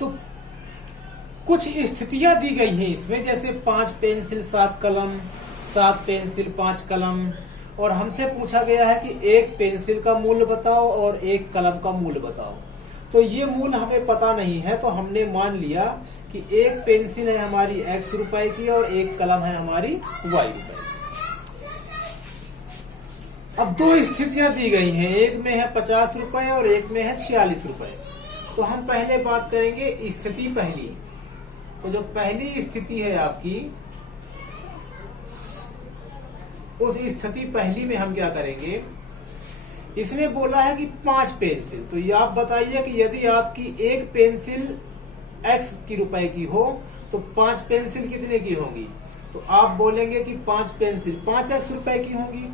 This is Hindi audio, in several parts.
तो कुछ स्थितियां दी गई हैं इसमें, जैसे 5 पेंसिल 7 कलम, 7 पेंसिल 5 कलम, और हमसे पूछा गया है कि एक पेंसिल का मूल्य बताओ और एक कलम का मूल्य बताओ। तो ये मूल्य हमें पता नहीं है, तो हमने मान लिया कि एक पेंसिल है हमारी x रुपए की और एक कलम है हमारी y रुपए की। अब दो स्थितियां दी गई हैं, एक में है 50 रुपए और एक में है 46 रुपए। तो हम पहले बात करेंगे स्थिति पहली। तो जो पहली स्थिति है आपकी, उस स्थिति पहली में हम क्या करेंगे, इसने बोला है कि 5 पेंसिल। तो ये आप बताइए कि यदि आपकी एक पेंसिल x की रुपए की हो तो 5 पेंसिल कितने की होंगी? तो आप बोलेंगे कि 5 पेंसिल 5x रुपए की होंगी।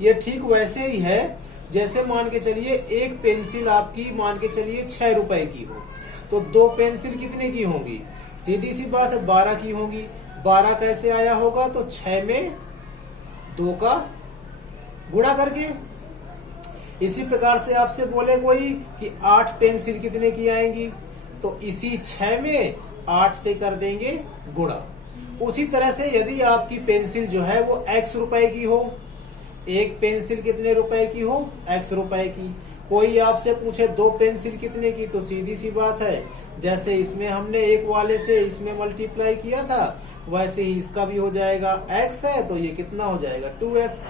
ये ठीक वैसे ही है जैसे मान के चलिए एक पेंसिल आपकी मान के चलिए 6 रुपए की हो, तो 2 पेंसिल कितने की होंगी? सीधी सी बात है 12 की होंगी। 12 कैसे आया होगा? तो 6 में 2 का गुणा करके। इसी प्रकार से आपसे बोले कोई कि 8 पेंसिल कितने की आएंगी, तो इसी 6 में 8 से कर देंगे गुणा। उसी तरह से यदि आपकी पेंसिल जो है वो x रुपए की हो, एक पेंसिल कितने रुपए की हो? x रुपए की। कोई आपसे पूछे 2 पेंसिल कितने की, तो सीधी सी बात है जैसे इसमें हमने एक वाले से इसमें मल्टीप्लाई किया था वैसे ही इसका भी हो जाएगा। x है तो ये कितना हो जाएगा? 2x।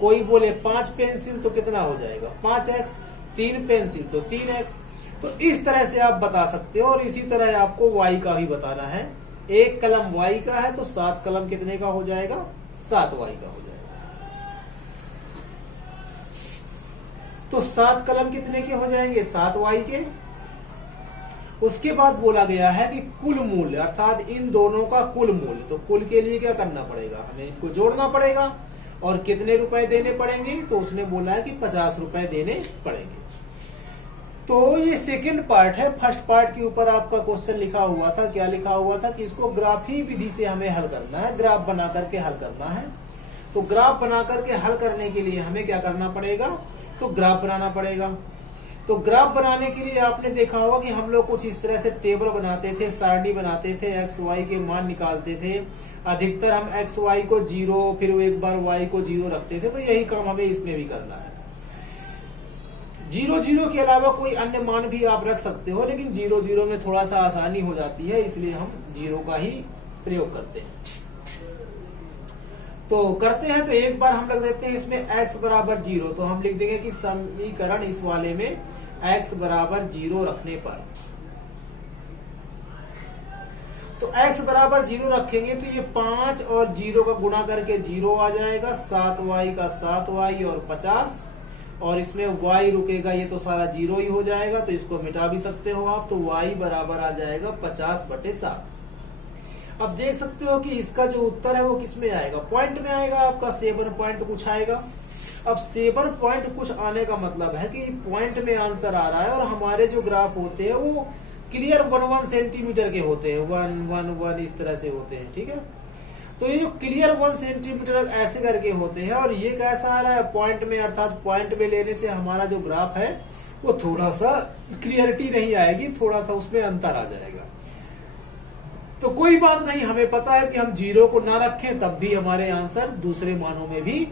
कोई बोले 5 पेंसिल तो कितना हो जाएगा? 5x। 3 पेंसिल तो 3x। तो इस तरह से आप बता सकते हो। और इसी तरह आपको y का भी बताना है। एक कलम y का है तो 7 कलम कितने का हो जाएगा? 7y का हो जाएगा। तो 7 कलम कितने के हो जाएंगे? 7y के। उसके बाद बोला गया है कि कुल मूल्य, अर्थात इन दोनों का कुल मूल्य। तो कुल के लिए क्या करना पड़ेगा? हमें इनको जोड़ना पड़ेगा। और कितने रुपए देने पड़ेंगे? तो उसने बोला है कि 50 रुपए देने पड़ेंगे। तो ये सेकंड पार्ट है। फर्स्ट पार्ट के ऊपर आपका क्वेश्चन लिखा हुआ था। क्या लिखा हुआ था? कि इसको ग्राफी विधि से हमें हल करना है, ग्राफ बना करके हल करना है। तो ग्राफ बना करके हल करने के लिए हमें क्या करना पड़ेगा? तो ग्राफ बनाना पड़ेगा। तो ग्राफ बनाने के लिए आपने देखा होगा कि हम लोग कुछ इस तरह से टेबल बनाते थे, सारणी बनाते थे, एक्स वाई के मान निकालते थे। अधिकतर हम एक्स वाई को 0, फिर एक बार वाई को 0 रखते थे। तो यही काम हमें इसमें भी करना है। 0 के अलावा कोई अन्य मान भी आप रख सकते हो, लेकिन 0 में थोड़ा सा आसानी हो जाती है, इसलिए हम 0 का ही प्रयोग करते हैं। तो करते हैं तो एक बार हम रख देते हैं इसमें x बराबर 0। तो हम लिख देंगे कि समीकरण इस वाले में x बराबर 0 रखने पर, तो x बराबर 0 रखेंगे तो ये 5 और 0 का गुणा करके 0 आ जाएगा। 7y का 7y और 50, और इसमें y रुकेगा, ये तो सारा 0 ही हो जाएगा। तो इसको मिटा भी सकते हो आप। तो y बराबर आ जाएगा 50/7। अब देख सकते हो कि इसका जो उत्तर है वो किस में आएगा? पॉइंट में आएगा। आपका 7 पॉइंट कुछ आएगा। अब 7 पॉइंट कुछ आने का मतलब है कि पॉइंट में आंसर आ रहा है। और हमारे जो ग्राफ होते हैं वो क्लियर 1 सेंटीमीटर के होते हैं, 1 इस तरह से होते हैं। ठीक है, तो ये जो क्लियर 1 सेंटीमीटर ऐसे करके होते हैं। और ये कैसा आ रहा है? पॉइंट में, अर्थात पॉइंट में लेने से हमारा जो ग्राफ है वो थोड़ा सा क्लियरिटी नहीं आएगी, थोड़ा सा उसमें अंतर आ जाएगा। तो कोई बात नहीं, हमें पता है कि हम 0 को ना रखें तब भी हमारे आंसर दूसरे मानों में भी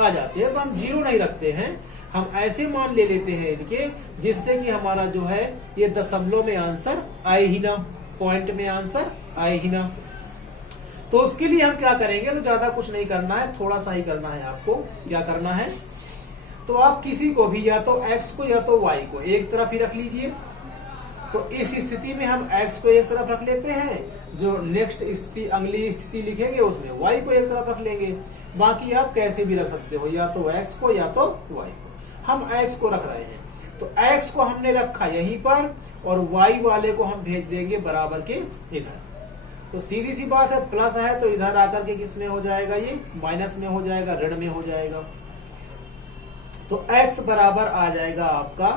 आ जाते हैं। तो हम 0 नहीं रखते हैं, हम ऐसे मान ले लेते हैं इनके जिससे कि हमारा जो है ये दशमलव में आंसर आए ही ना, पॉइंट में आंसर आए ही ना। तो उसके लिए हम क्या करेंगे? तो ज्यादा कुछ नहीं करना है, थोड़ा सा ही करना है। आपको क्या करना है? तो आप किसी को भी, या तो x को या तो y को एक तरफ ही रख लीजिए। तो इस स्थिति में हम x को एक तरफ रख लेते हैं, जो नेक्स्ट स्थिति, अगली स्थिति लिखेंगे उसमें y को एक तरफ रख लेंगे। बाकी आप कैसे भी रख सकते हो, या तो x को या तो y को। हम x को रख रहे हैं, तो x को हमने रखा यहीं पर और y वाले को हम भेज देंगे बराबर के इधर। तो सीधी सी बात है, प्लस है तो इधर आकर के किस में हो जाएगा? ये माइनस में हो जाएगा, ऋण में हो जाएगा। तो x बराबर आ जाएगा आपका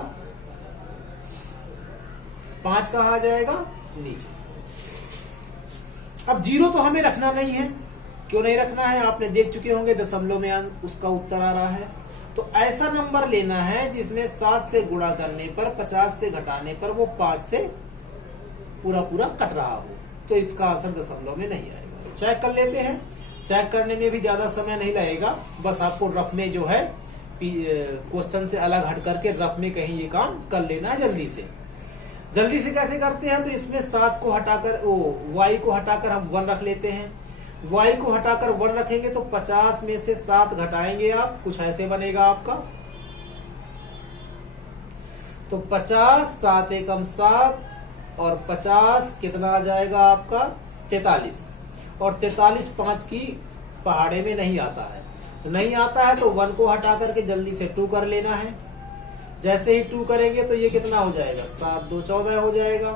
5 कहाँ आ जाएगा? नीचे। अब 0 तो हमें रखना नहीं है। क्यों नहीं रखना है? आपने देख चुके होंगे दशमलव में उसका उत्तर आ रहा है। तो ऐसा नंबर लेना है जिसमें 7 से गुणा करने पर, 50 से घटाने पर वो 5 से पूरा पूरा कट रहा हो, तो इसका आंसर दशमलव में नहीं आएगा। तो चेक कर लेते हैं। चेक करने में भी ज्यादा समय नहीं लगेगा, बस आपको रफ में जो है क्वेश्चन से अलग हट करके रफ में कहीं ये काम कर लेना है जल्दी से। जल्दी से कैसे करते हैं, तो इसमें 7 को हटाकर y को हटाकर हम 1 रख लेते हैं। y को हटाकर 1 रखेंगे तो 50 में से 7 घटाएंगे आप, कुछ ऐसे बनेगा आपका। तो 50, 7 एकम 7 और 50 कितना आ जाएगा आपका 43, और 43 5 की पहाड़े में नहीं आता है, तो नहीं आता है तो 1 को हटा करके जल्दी से 2 कर लेना है। जैसे ही 2 करेंगे तो ये कितना हो जाएगा 7 2 14 हो जाएगा।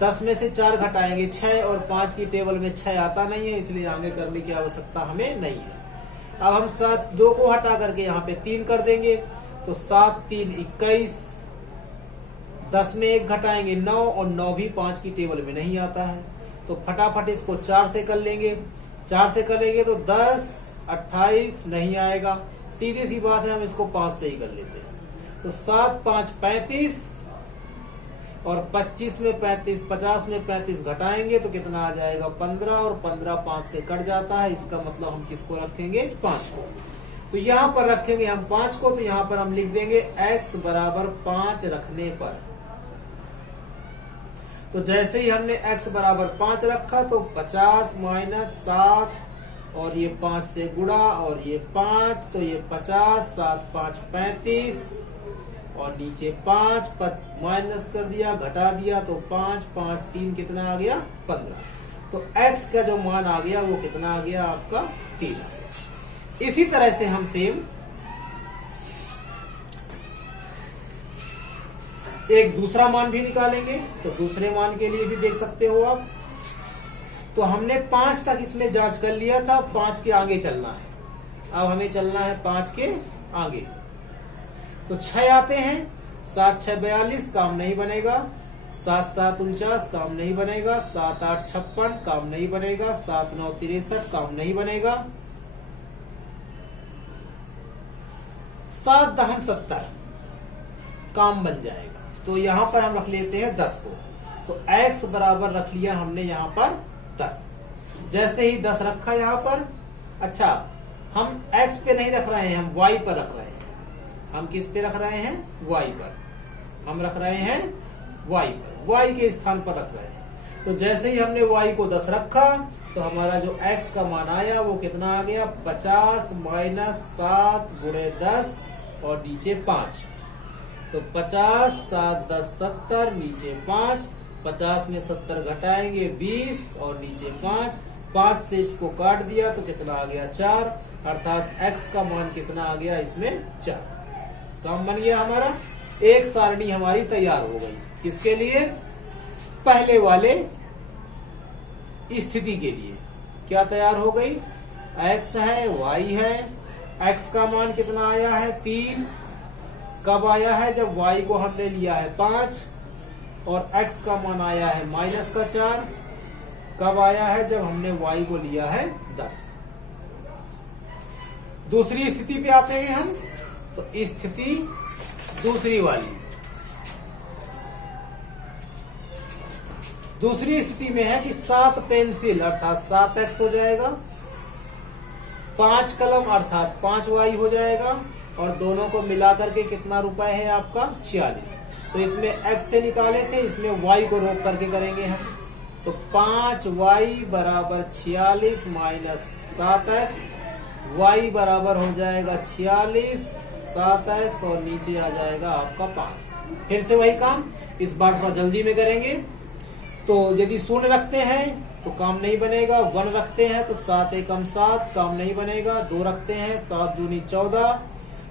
10 में से 4 घटाएंगे 6, और 5 की टेबल में 6 आता नहीं है, इसलिए आगे करने की आवश्यकता हमें नहीं है। अब हम 7 2 को हटा करके यहाँ पे 3 कर देंगे, तो 7 3 21, 10 में 1 घटाएंगे 9, और 9 भी 5 की टेबल में नहीं आता है, तो फटाफट इसको 4 से कर लेंगे। 4 से करेंगे तो 10 28 नहीं आएगा, सीधी सी बात है हम इसको 5 से ही कर लेते हैं। तो 7 5 35, और 25 में 35, 50 में 35 घटाएंगे तो कितना आ जाएगा 15, और 15 5 से कट जाता है, इसका मतलब हम किसको रखेंगे 5 को। तो यहाँ पर रखेंगे हम 5 को, तो यहाँ पर हम लिख देंगे x बराबर 5 रखने पर। तो जैसे ही हमने x बराबर 5 रखा तो 50 माइनस 7 और ये 5 से गुणा और ये 5, तो ये 50, 7 5 35, और नीचे 5 माइनस कर दिया, घटा दिया, तो 5 5 3 कितना आ गया 15। तो x का जो मान आ गया वो कितना आ गया आपका 3। इसी तरह से हम सेम एक दूसरा मान भी निकालेंगे, तो दूसरे मान के लिए भी देख सकते हो आप। तो हमने 5 तक इसमें जांच कर लिया था, 5 के आगे चलना है। अब हमें चलना है 5 के आगे, तो 6 आते हैं, 7 6 42 काम नहीं बनेगा, 7 7 49 काम नहीं बनेगा, 7 8 56 काम नहीं बनेगा, 7 9 63 काम नहीं बनेगा, 7 दहम 70 काम बन जाएगा। तो यहां पर हम रख लेते हैं 10 को, तो x बराबर रख लिया हमने यहां पर 10। जैसे ही 10 रखा यहां पर, अच्छा हम x पे नहीं रख रहे हैं, हम y पर रख रहे हैं। हम किस पे रख रहे हैं y पर, हम रख रहे हैं y पर, y के स्थान पर रख रहे हैं। तो जैसे ही हमने y को 10 रखा तो हमारा जो x का मान आया वो कितना आ गया 50 माइनस 7 गुणे 10 और नीचे 5, तो 50 7 10 70 नीचे 5, 50 में 70 घटाएंगे 20 और नीचे 5 से इसको काट दिया तो कितना आ गया 4, अर्थात x का मान कितना आ गया इसमें 4। काम बन गया हमारा, एक सारणी हमारी तैयार हो गई। किसके लिए, पहले वाले स्थिति के लिए। क्या तैयार हो गई, x है y है, x का मान कितना आया है 3, कब आया है जब y को हमने लिया है 5, और x का मान आया है माइनस का 4, कब आया है जब हमने y को लिया है 10। दूसरी स्थिति पे आते हैं हम, तो स्थिति दूसरी वाली, दूसरी स्थिति में है कि 7 पेंसिल अर्थात 7x हो जाएगा, 5 कलम अर्थात 5y हो जाएगा, और दोनों को मिलाकर के कितना रुपए है आपका 46। तो इसमें x से निकाले थे, इसमें y को रोक करके करेंगे हम, तो 5y बराबर 46 माइनस 7x, y बराबर हो जाएगा 46 7x और नीचे आ जाएगा आपका 5। फिर से वही काम, इस बार थोड़ा जल्दी में करेंगे। तो यदि 0 रखते हैं तो काम नहीं बनेगा, 1 रखते हैं तो 7 एकम 7 काम नहीं बनेगा, 2 रखते हैं 7 दूनी 14,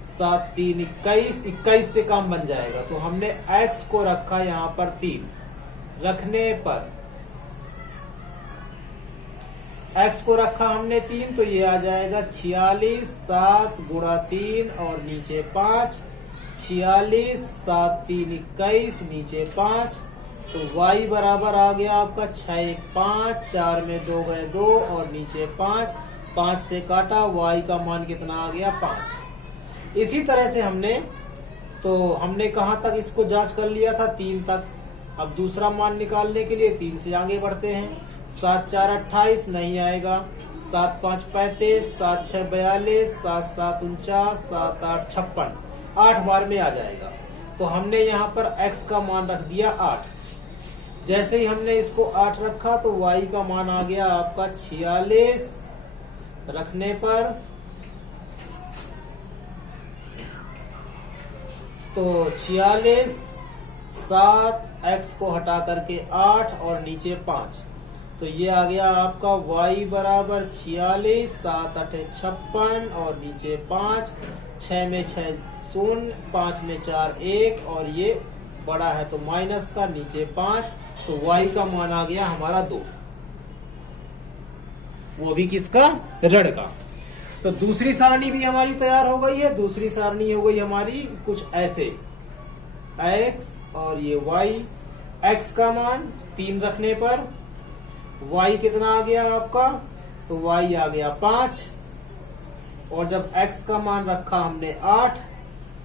7 3 21, 21 से काम बन जाएगा। तो हमने x को रखा यहाँ पर 3, रखने पर x को रखा हमने 3, तो ये आ जाएगा 46 7 गुणा 3 और नीचे 5, 46 7 3 21 नीचे 5, तो y बराबर आ गया आपका 6 1 5, 4 में 2 गए 2 और नीचे 5, 5 से काटा, y का मान कितना आ गया 5। इसी तरह से हमने कहाँ तक इसको जांच कर लिया था 3 तक, अब दूसरा मान निकालने के लिए 3 से आगे बढ़ते हैं। 7 4 28 नहीं आएगा, 7 5 35, 7 6 42, 7 7 49, 7 8 56, 8 बार में आ जाएगा। तो हमने यहाँ पर x का मान रख दिया 8। जैसे ही हमने इसको 8 रखा तो y का मान आ गया आपका 46 रखने पर, तो 46, 7, x को हटा करके 8 और नीचे 5, तो ये आ गया आपका y बराबर 46, 7 8 56 और नीचे 5, 6 में 6 0, 5 में 4 1 और ये बड़ा है तो माइनस का, नीचे 5, तो y का मान आ गया हमारा 2, वो भी किसका? ऋण का। तो दूसरी सारणी भी हमारी तैयार हो गई है। दूसरी सारणी हो गई हमारी कुछ ऐसे, x और ये y, x का मान 3 रखने पर y कितना आ गया आपका? तो y आ गया 5, और जब x का मान रखा हमने 8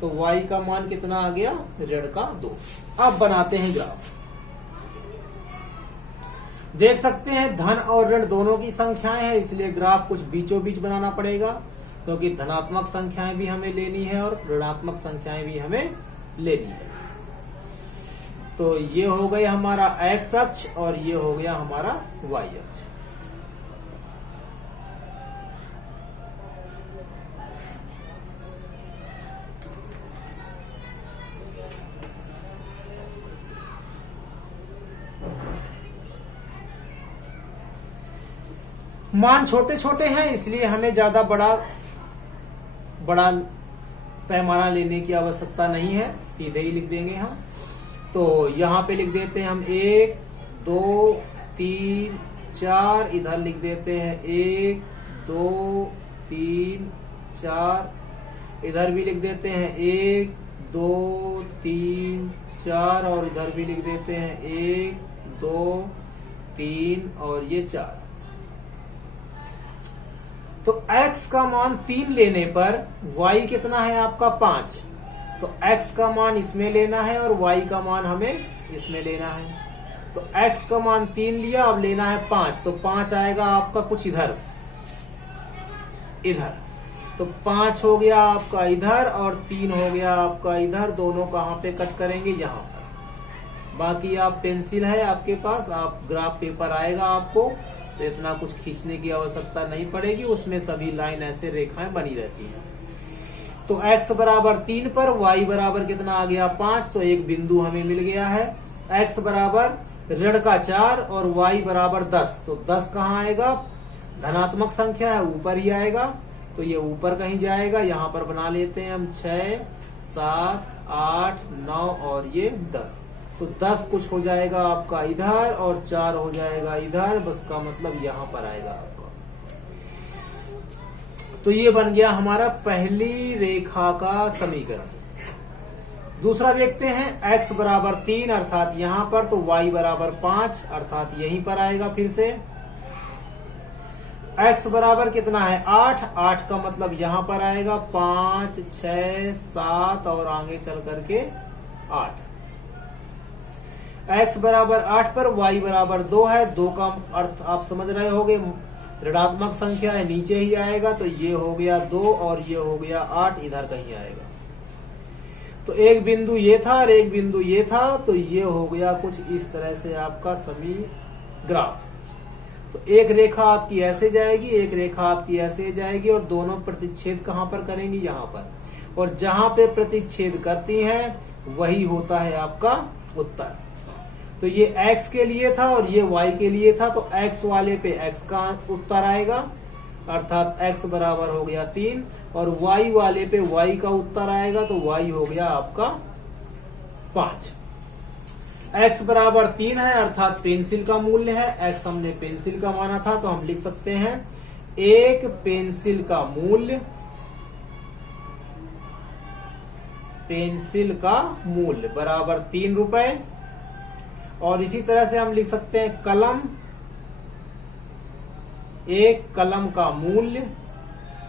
तो y का मान कितना आ गया? ऋण का 2। अब बनाते हैं ग्राफ। देख सकते हैं धन और ऋण दोनों की संख्याएं हैं, इसलिए ग्राफ कुछ बीचों बीच बनाना पड़ेगा, क्योंकि धनात्मक संख्याएं भी हमें लेनी है और ऋणात्मक संख्याएं भी हमें लेनी है। तो ये हो गया हमारा x अक्ष और ये हो गया हमारा y अक्ष। मान छोटे छोटे हैं इसलिए हमें ज्यादा बड़ा पैमाना लेने की आवश्यकता नहीं है, सीधे ही लिख देंगे हम। तो यहाँ पे लिख देते हैं हम 1 2 3 4, इधर लिख देते हैं 1 2 3 4, इधर भी लिख देते हैं 1 2 3 4 और इधर भी लिख देते हैं 1 2 3 और ये 4। तो x का मान 3 लेने पर y कितना है आपका? 5। तो x का मान इसमें लेना है और y का मान हमें इसमें लेना है। तो x का मान 3 लिया, अब लेना है 5, तो 5 आएगा आपका कुछ इधर, तो 5 हो गया आपका इधर और 3 हो गया आपका इधर। दोनों कहाँ पे कट करेंगे? यहाँ पर। बाकी आप पेंसिल है आपके पास, आप ग्राफ पेपर आएगा आपको, तो इतना कुछ खींचने की आवश्यकता नहीं पड़ेगी, उसमें सभी लाइन ऐसे रेखाएं बनी रहती हैं। तो x बराबर 3 पर y बराबर कितना आ गया? 5, तो एक बिंदु हमें मिल गया है। x बराबर ऋण का 4 और y बराबर 10, तो 10 कहाँ आएगा? धनात्मक संख्या है, ऊपर ही आएगा, तो ये ऊपर कहीं जाएगा। यहाँ पर बना लेते हैं हम 6 7 8 9 और ये 10, तो 10 कुछ हो जाएगा आपका इधर और 4 हो जाएगा इधर, बस का मतलब यहाँ पर आएगा आपका। तो ये बन गया हमारा पहली रेखा का समीकरण। दूसरा देखते हैं, x बराबर 3 अर्थात यहाँ पर, तो y बराबर 5 अर्थात यहीं पर आएगा फिर से। x बराबर कितना है? 8, 8 का मतलब यहाँ पर आएगा 5 6 7 और आगे चल करके 8। x बराबर 8 पर y बराबर 2 है, 2 का अर्थ आप समझ रहे होंगे, ऋणात्मक संख्या है, नीचे ही आएगा, तो ये हो गया 2 और ये हो गया 8, इधर कहीं आएगा। तो एक बिंदु ये था और एक बिंदु ये था, तो ये हो गया कुछ इस तरह से आपका समी ग्राफ। तो एक रेखा आपकी ऐसे जाएगी, एक रेखा आपकी ऐसे जाएगी और दोनों प्रतिच्छेद कहाँ पर करेंगी? यहाँ पर, और जहां पे प्रतिच्छेद करती हैं वही होता है आपका उत्तर। तो ये x के लिए था और ये y के लिए था, तो x वाले पे x का उत्तर आएगा, अर्थात x बराबर हो गया 3, और y वाले पे y का उत्तर आएगा, तो y हो गया आपका 5। x बराबर 3 है अर्थात पेंसिल का मूल्य है, x हमने पेंसिल का माना था, तो हम लिख सकते हैं एक पेंसिल का मूल्य, पेंसिल का मूल्य बराबर 3 रुपए। और इसी तरह से हम लिख सकते हैं कलम, एक कलम का मूल्य,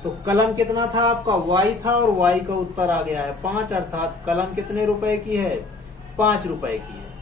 तो कलम कितना था आपका? y था और y का उत्तर आ गया है 5, अर्थात कलम कितने रुपए की है? 5 रुपए की है।